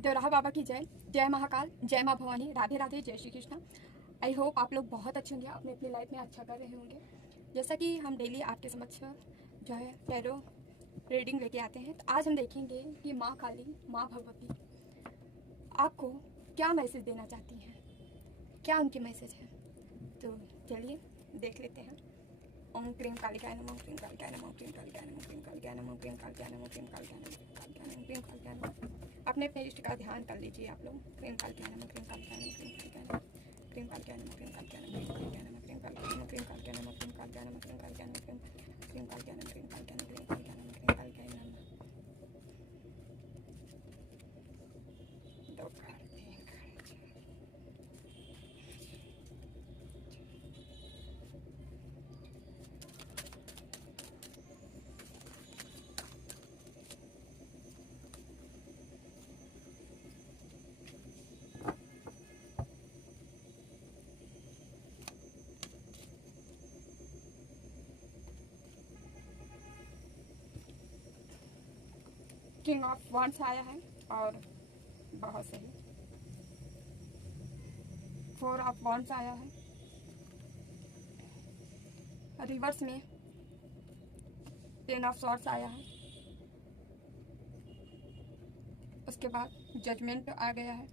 देवराहा बाबा की जय। जय महाकाल, जय माँ भवानी, राधे राधे, जय श्री कृष्ण। आई होप आप लोग बहुत अच्छे होंगे, अपने अपनी लाइफ में अच्छा कर रहे होंगे। जैसा कि हम डेली आपके समक्ष जो है टैरो रीडिंग लेके आते हैं, तो आज हम देखेंगे कि माँ काली, माँ भगवती आपको क्या मैसेज देना चाहती हैं, क्या उनके मैसेज हैं। तो चलिए देख लेते हैं। ओम क्रीम कालिकाय नमः, क्रीम कालिकाय नमः, क्रीम कालिकाय नमः, क्रीम कालिकाय नमः, क्रीम कालिकाय नमः, क्रीम कालिकाय नमः, क्रीम कालिकाय नमः, क्रीम कालिकाय नमः। अपने अपने इष्ट का ध्यान कर लीजिए आप लोग। क्रीम कालिकाय नमः, क्रीम कालिकाय नमः, क्रीम कालिकाय नमः, क्रीम कालिकाय नमः, क्रीम कालिकाय नमः, क्रीम कालिकाय नमः, क्रीम कालिकाय नमः, क्रीम कालिकाय नमः, क्रीम कालिकाय नमः, क्रीम कालिकाय नमः, क्रीम कालिकाय नमः, क्रीम कालिकाय नमः, क्रीम कालिकाय नमः, क्रीम कालिकाय नमः। दो किंग ऑफ वॉन्ड्स आया है और बहुत सही। फोर ऑफ वॉन्ड्स आया है, रिवर्स में टेन ऑफ सॉर्ड्स आया है, उसके बाद जजमेंट आ गया है,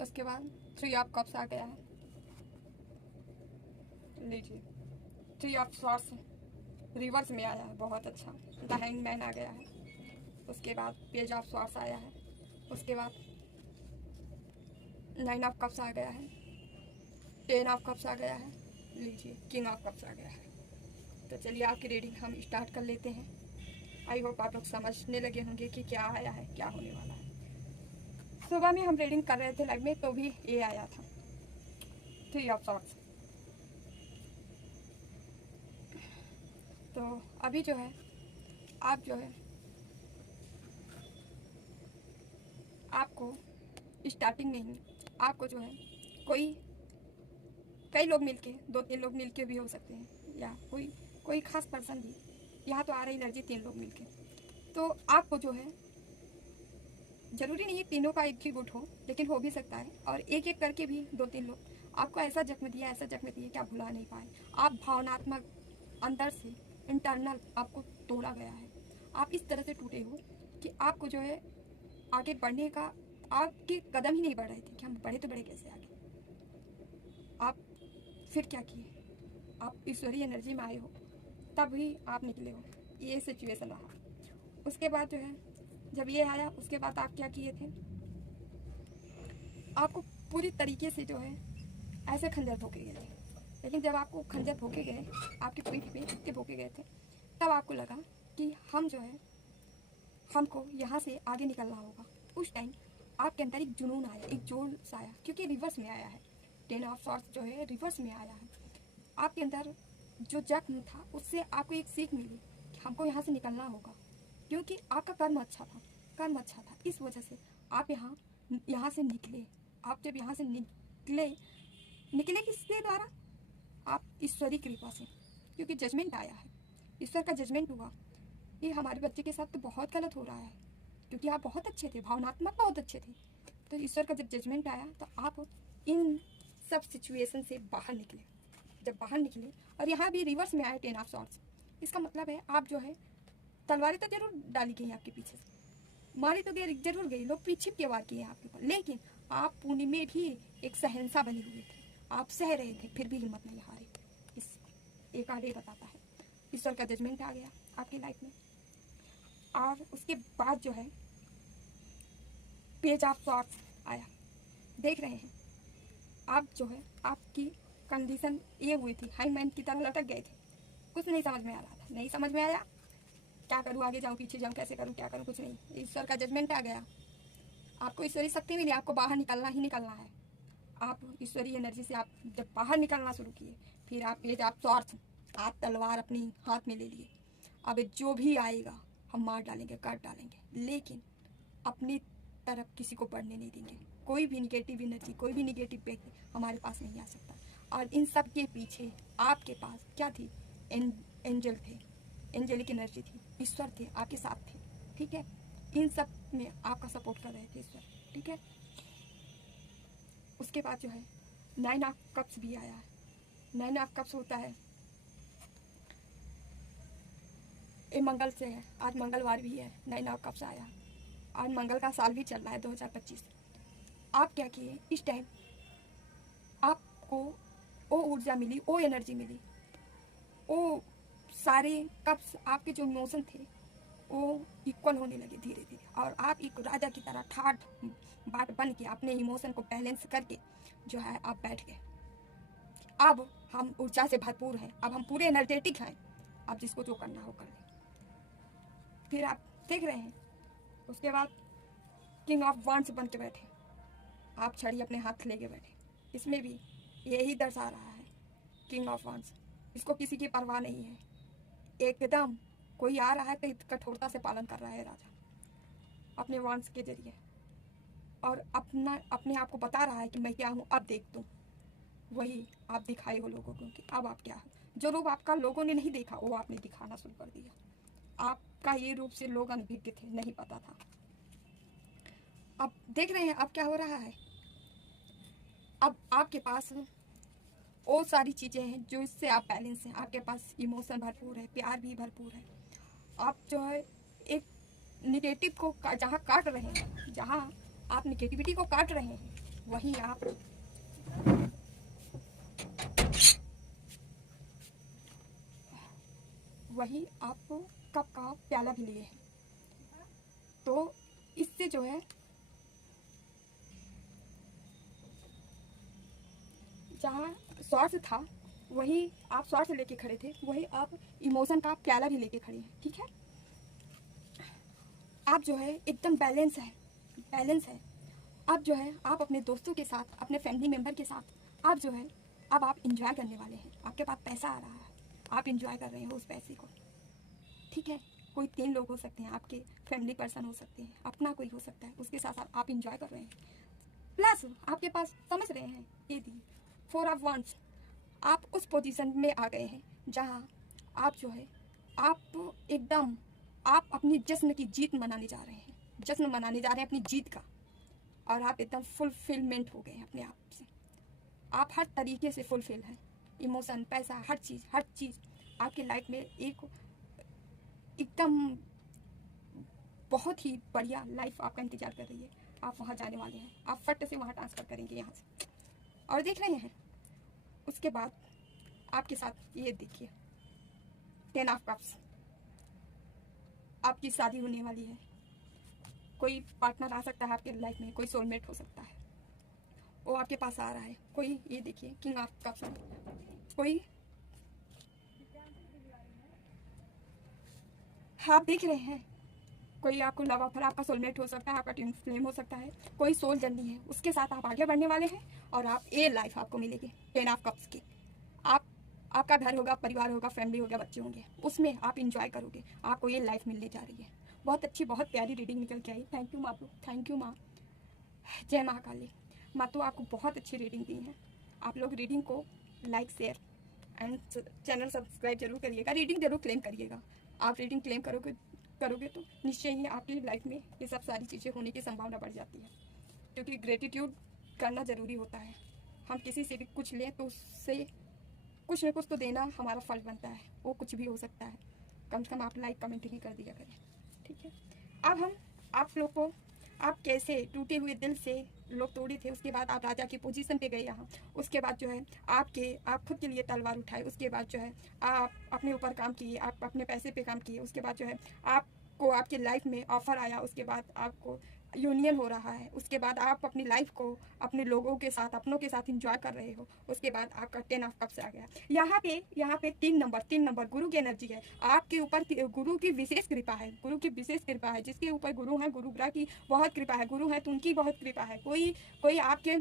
उसके बाद थ्री ऑफ कप्स आ गया है। लीजिए, थ्री ऑफ सॉर्ड्स रिवर्स में आया है, बहुत अच्छा। द हैंगमैन आ गया है, उसके बाद पेज ऑफ सॉर्ड्स आया है, उसके बाद नाइन ऑफ कप्स आ गया है, टेन ऑफ कप्स आ गया है। लीजिए, किंग ऑफ कप्स आ गया है। तो चलिए आपकी रीडिंग हम स्टार्ट कर लेते हैं। आई होप आप लोग समझने लगे होंगे कि क्या आया है, क्या होने वाला है। सुबह में हम रीडिंग कर रहे थे लाइव में, तो भी ये आया था, थ्री ऑफ सॉर्ड्स। तो अभी जो है आप जो है आपको स्टार्टिंग में ही आपको जो है कई लोग मिलके, दो तीन लोग मिलके भी हो सकते हैं, या कोई खास पर्सन भी। यहाँ तो आ रही एनर्जी तीन लोग मिलके। तो आपको जो है जरूरी नहीं है तीनों का एक ही गुट हो, लेकिन हो भी सकता है, और एक एक करके भी दो तीन लोग आपको ऐसा जख्म दिया, ऐसा जख्म दिया कि आप भुला नहीं पाए। आप भावनात्मक अंदर से इंटरनल आपको तोड़ा गया है। आप इस तरह से टूटे हो कि आपको जो है आगे बढ़ने का, आपके कदम ही नहीं बढ़ रहे थे कि हम बढ़े तो बढ़े कैसे आगे। आप फिर क्या किए, आप ईश्वरीय एनर्जी में आए हो, तब ही आप निकले हो। ये सिचुएशन रहा। उसके बाद जो है जब ये आया, उसके बाद आप क्या किए थे, आपको पूरी तरीके से जो है ऐसे खंजर भोंके गए थे। लेकिन जब आपको खंजर भोंके गए, आपकी पीठ पे इतने भोंके गए थे, तब आपको लगा कि हम जो है हमको यहाँ से आगे निकलना होगा। उस टाइम आपके अंदर एक जुनून आया, एक जोश आया, क्योंकि रिवर्स में आया है। टेन ऑफ सॉर्ड्स जो है रिवर्स में आया है। आपके अंदर जो जख्म था, उससे आपको एक सीख मिली कि हमको यहाँ से निकलना होगा, क्योंकि आपका कर्म अच्छा था, कर्म अच्छा था। इस वजह से आप यहाँ से निकले। आप जब यहाँ से निकले किसके द्वारा? आप ईश्वरी कृपा से, क्योंकि जजमेंट आया है, ईश्वर का जजमेंट हुआ। ये हमारे बच्चे के साथ तो बहुत गलत हो रहा है, क्योंकि आप बहुत अच्छे थे, भावनात्मक बहुत अच्छे थे। तो ईश्वर का जब जजमेंट आया, तो आप इन सब सिचुएशन से बाहर निकले। जब बाहर निकले, और यहाँ भी रिवर्स में आया टेन ऑफ सॉर्ड्स, इसका मतलब है आप जो है तलवारें तो जरूर डाली गई आपके पीछे से, मारी तो जरूर गई, लोग पीछे के वार किए आपके ऊपर, लेकिन आप पुण्य में भी एक सहनसा बने हुए थे। आप सह रहे थे, फिर भी हिम्मत नहीं हारे। इस एक आगे बताता है ईश्वर का जजमेंट आ गया आपकी लाइफ में। और उसके बाद जो है पेज ऑफ सॉर्ड्स आया। देख रहे हैं आप जो है आपकी कंडीशन ये हुई थी, हैंगमैन की तरह लटक गए थे। कुछ नहीं समझ में आ रहा था, नहीं समझ में आया क्या करूँ, आगे जाऊँ पीछे जाऊँ, कैसे करूँ, क्या करूँ, कुछ नहीं। ईश्वर का जजमेंट आ गया, आपको ईश्वरीय शक्ति मिली, आपको बाहर निकलना ही निकलना है। आप ईश्वरीय एनर्जी से आप जब बाहर निकलना शुरू किए, फिर आप पेज ऑफ सॉर्ड्स, आप तलवार अपनी हाथ में ले लिए। अब जो भी आएगा हम मार डालेंगे, काट डालेंगे, लेकिन अपनी तरफ किसी को बढ़ने नहीं देंगे। कोई भी निगेटिव एनर्जी, कोई भी निगेटिव व्यक्ति हमारे पास नहीं आ सकता। और इन सब के पीछे आपके पास क्या थी? एंजल थे, एंजेलिक एनर्जी थी, ईश्वर थे, आपके साथ थे। ठीक है, इन सब में आपका सपोर्ट कर रहे थे ईश्वर, ठीक है। उसके बाद जो है 9 ऑफ कप्स भी आया है। 9 ऑफ कप्स होता है, ये मंगल से है, आज मंगलवार भी है, 9 ऑफ कप्स आया। आज मंगल का साल भी चल रहा है 2025। आप क्या किए इस टाइम, आपको वो ऊर्जा मिली, वो एनर्जी मिली, वो सारे कप्स आपके जो इमोशन थे वो इक्वल होने लगे धीरे धीरे, और आप एक राजा की तरह ठाठ बाट बन के अपने इमोशन को बैलेंस करके जो है आप बैठ गए। अब हम ऊर्जा से भरपूर हैं, अब हम पूरे एनर्जेटिक हैं, अब जिसको जो करना हो कर लें। फिर आप देख रहे हैं उसके बाद किंग ऑफ वांड्स बन के बैठे, आप छड़ी अपने हाथ लेके बैठे। इसमें भी यही दर्शा रहा है किंग ऑफ वांड्स, इसको किसी की परवाह नहीं है, एकदम कोई आ रहा है तो कठोरता से पालन कर रहा है राजा अपने वांड्स के जरिए, और अपने आप को बता रहा है कि मैं क्या हूँ, अब देख तुम। वही आप दिखाए हो लोगों को कि अब आप क्या हो। जो रूप आपका लोगों ने नहीं देखा वो आपने दिखाना शुरू कर दिया। आपका ये रूप से लोग अनभिज्ञ थे, नहीं पता था। अब देख रहे हैं अब क्या हो रहा है। अब आपके पास और सारी चीज़ें हैं जो इससे आप बैलेंस हैं, आपके पास इमोशन भरपूर है, प्यार भी भरपूर है। आप जो है एक निगेटिव को जहाँ काट रहे हैं, जहाँ आप निगेटिविटी को काट रहे हैं, वहीं आप कप का प्याला भी लिए हैं। तो इससे जो है जहाँ स्वार्थ था वही आप स्वार्थ लेके खड़े थे, वही आप इमोशन का प्याला भी लेके खड़े हैं, ठीक है। आप जो है एकदम बैलेंस है। आप जो है आप अपने दोस्तों के साथ, अपने फैमिली मेम्बर के साथ आप जो है अब आप इंजॉय करने वाले हैं। आपके पास पैसा आ रहा है, आप इंजॉय कर रहे हो उस पैसे को, ठीक है। कोई 3 लोग हो सकते हैं, आपके फैमिली पर्सन हो सकते हैं, अपना कोई हो सकता है, उसके साथ आप इंजॉय कर रहे हैं। प्लस आपके पास समझ रहे हैं ये दी 4 ऑफ वांड्स, आप उस पोजीशन में आ गए हैं जहां आप जो है आप एकदम आप अपनी जश्न की जीत मनाने जा रहे हैं, जश्न मनाने जा रहे हैं अपनी जीत का, और आप एकदम फुलफिलमेंट हो गए हैं अपने आप से। आप हर तरीके से फुलफिल हैं, इमोशन, पैसा, हर चीज़ आपकी लाइफ में एकदम बहुत ही बढ़िया लाइफ आपका इंतजार कर रही है। आप वहाँ जाने वाले हैं, आप फट से वहाँ ट्रांसफ़र करेंगे यहाँ से, और देख रहे हैं। उसके बाद आपके साथ ये देखिए 10 ऑफ कप्स, आपकी शादी होने वाली है, कोई पार्टनर आ सकता है आपके लाइफ में, कोई सोलमेट हो सकता है, वो आपके पास आ रहा है। कोई ये देखिए किंग ऑफ कप्स में कोई आप देख रहे हैं, कोई आपको लव ऑफर, आपका सोलमेट हो सकता है, आपका ट्विन फ्लेम हो सकता है, कोई सोल जर्नी है, उसके साथ आप आगे बढ़ने वाले हैं, और आप ये लाइफ आपको मिलेगी 10 ऑफ कप्स की। आपका घर होगा, परिवार होगा, फैमिली होगा, बच्चे होंगे, उसमें आप इंजॉय करोगे, आपको ये लाइफ मिलने जा रही है। बहुत अच्छी, बहुत प्यारी रीडिंग निकल के आई। थैंक यू माँ, थैंक यू माँ। जय महाकाली माँ। तो आपको बहुत अच्छी रीडिंग दी है। आप लोग रीडिंग को like, share and channel subscribe जरूर करिएगा, रीडिंग जरूर क्लेम करिएगा। आप रीडिंग क्लेम करोगे तो निश्चय ही आपकी लाइफ में ये सब सारी चीज़ें होने की संभावना बढ़ जाती है, क्योंकि ग्रेटिट्यूड करना ज़रूरी होता है। हम किसी से भी कुछ लें तो उससे कुछ न कुछ तो देना हमारा फर्ज बनता है, वो कुछ भी हो सकता है। कम से कम आप लाइक कमेंट ही कर दिया करें, ठीक है। अब हम आप लोग को, आप कैसे टूटे हुए दिल से लोग तोड़े थे, उसके बाद आप राजा की पोजीशन पे गए यहाँ, उसके बाद जो है आप खुद के लिए तलवार उठाए, उसके बाद जो है आप अपने ऊपर काम किए, आप अपने पैसे पे काम किए, उसके बाद जो है आपको आपकी लाइफ में ऑफ़र आया, उसके बाद आपको यूनियन हो रहा है, उसके बाद आप अपनी लाइफ को अपने लोगों के साथ, अपनों के साथ एंजॉय कर रहे हो, उसके बाद आपका 10 ऑफ कप्स आ गया। यहाँ पे 3 नंबर गुरु की एनर्जी है आपके ऊपर। गुरु की विशेष कृपा है, गुरु की विशेष कृपा है। जिसके ऊपर गुरु है, गुरु ग्रह की बहुत कृपा है, गुरु है तो उनकी बहुत कृपा है। कोई आपके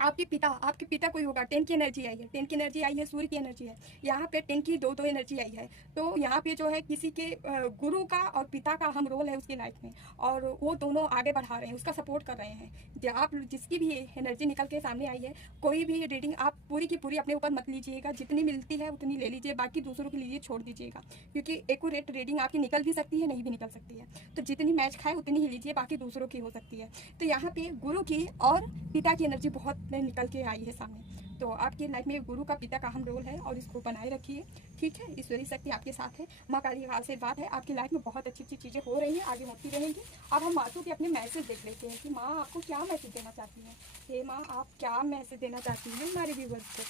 आपके पिता कोई होगा, 10 की एनर्जी आई है, 10 की एनर्जी आई है, सूर्य की एनर्जी है, यहाँ पे 10 की दो एनर्जी आई है। तो यहाँ पे जो है किसी के गुरु का और पिता का अहम रोल है उसकी लाइफ में, और वो दोनों आगे बढ़ा रहे हैं, उसका सपोर्ट कर रहे हैं। आप जिसकी भी एनर्जी निकल के सामने आई है, कोई भी रीडिंग आप पूरी की पूरी अपने ऊपर मत लीजिएगा, जितनी मिलती है उतनी ले लीजिए, बाकी दूसरों के लिए छोड़ दीजिएगा, क्योंकि एक्यूरेट रीडिंग आपकी निकल भी सकती है, नहीं भी निकल सकती है। तो जितनी मैच खाए उतनी ही लीजिए, बाकी दूसरों की हो सकती है। तो यहाँ पे गुरु की और पिता की एनर्जी बहुत निकल के आई है सामने। तो आपकी लाइफ में गुरु का पिता का अहम रोल है, और इसको बनाए रखिए, ठीक है। ईश्वरी शक्ति आपके साथ है, माँ काली का आशीर्वाद है, आपकी लाइफ में बहुत अच्छी अच्छी चीज़ें हो रही हैं, आगे होती रहेंगी। अब हम मातों के अपने मैसेज देख लेते हैं कि माँ आपको क्या मैसेज देना चाहती हैं। हे माँ, आप क्या मैसेज देना चाहती हैं हमारे व्यूवर्स को।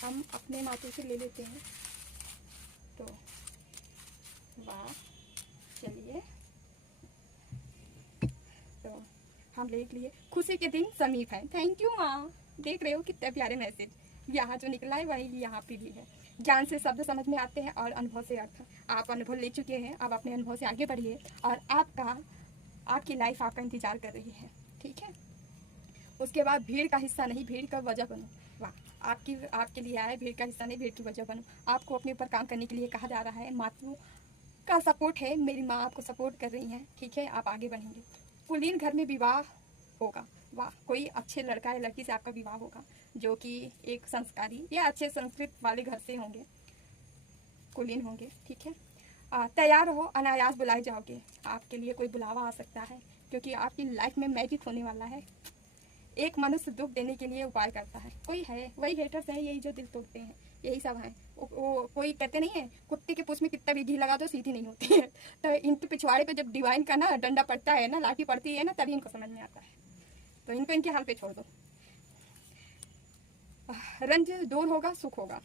हम अपने मातों से ले लेते हैं। तो वाह, चलिए, तो हम देख लिए, खुशी के दिन समीप है। थैंक यू माँ। देख रहे हो कितने प्यारे मैसेज यहाँ जो निकला है वही यहाँ पे भी है। ज्ञान से शब्द समझ में आते हैं और अनुभव से अर्थ। आप अनुभव ले चुके हैं, अब अपने अनुभव से आगे बढ़िए, और आपकी लाइफ आपका इंतजार कर रही है, ठीक है। उसके बाद भीड़ का हिस्सा नहीं, भीड़ का वजह बनो। वाह, आपके लिए आए, भीड़ का हिस्सा नहीं, भीड़ की वजह बनो। आपको अपने ऊपर काम करने के लिए कहा जा रहा है, मातृ का सपोर्ट है, मेरी माँ आपको सपोर्ट कर रही हैं, ठीक है। आप आगे बढ़ेंगे। कुलीन घर में विवाह होगा। वाह, कोई अच्छे लड़का या लड़की से आपका विवाह होगा, जो कि एक संस्कारी या अच्छे संस्कृत वाले घर से होंगे, कुलीन होंगे, ठीक है। तैयार हो, अनायास बुलाए जाओगे। आपके लिए कोई बुलावा आ सकता है, क्योंकि आपकी लाइफ में मैजिक होने वाला है। एक मनुष्य दुख देने के लिए उपाय करता है, कोई है, वही हेटर्स हैं, यही जो दिल तोड़ते हैं, यही सब हैं। वो कोई कहते नहीं है, कुत्ते के पूंछ में कितना भी घी लगा दो सीधी नहीं होती है। तो इनके पिछवाड़े पे जब डिवाइन का ना डंडा पड़ता है ना, लाठी पड़ती है ना, तभी इनको समझ में आता है। तो इनको इनके हाल पे छोड़ दो। रंज दूर होगा, सुख होगा,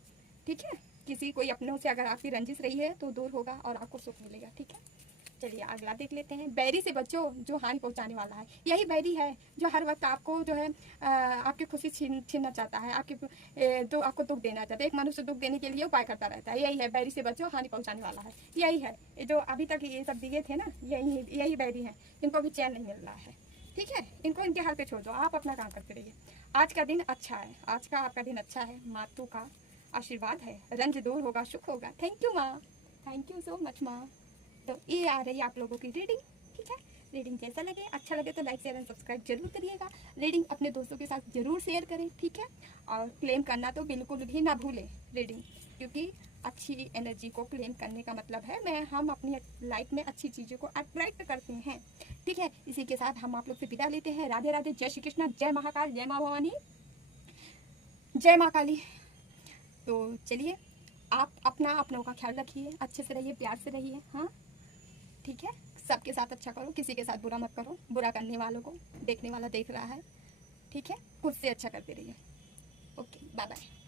ठीक है। किसी कोई अपनों से अगर आपकी रंजिश रही है तो दूर होगा और आपको सुख मिलेगा, ठीक है। चलिए अगला देख लेते हैं। बैरी से बचो, जो हानि पहुंचाने वाला है। यही बैरी है जो हर वक्त आपको जो है आपकी खुशी छीनना चाहता है, तो आपको दुख देना चाहता है। एक मनुष्य दुख देने के लिए उपाय करता रहता है। यही है, बैरी से बचो, हानि पहुंचाने वाला है। यही है, जो अभी तक ये सब दिए थे ना, यही बैरी है, इनको अभी चैन नहीं मिल रहा है, ठीक है। इनको इनके हाल पे छोड़ दो, आप अपना काम करते रहिए। आज का दिन अच्छा है, आज का आपका दिन अच्छा है, मातु का आशीर्वाद है। रंज दूर होगा, सुख होगा। थैंक यू माँ, थैंक यू सो मच माँ। तो ये आ रही है आप लोगों की रीडिंग, ठीक है। रीडिंग जैसा लगे, अच्छा लगे तो लाइक शेयर एंड सब्सक्राइब जरूर करिएगा। रीडिंग अपने दोस्तों के साथ जरूर शेयर करें, ठीक है। और क्लेम करना तो बिल्कुल भी ना भूलें रीडिंग, क्योंकि अच्छी एनर्जी को क्लेम करने का मतलब है हम अपनी लाइफ में अच्छी चीज़ों को अट्रैक्ट करते हैं, ठीक है। इसी के साथ हम आप लोग से विदा लेते हैं। राधे राधे, जय श्री कृष्णा, जय महाकाल, जय माँ भवानी, जय माँ काली। तो चलिए, आप अपनों का ख्याल रखिए, अच्छे से रहिए, प्यार से रहिए, हाँ, ठीक है। सबके साथ अच्छा करो, किसी के साथ बुरा मत करो। बुरा करने वालों को देखने वाला देख रहा है, ठीक है। खुद से अच्छा करते रहिए। Okay, bye bye.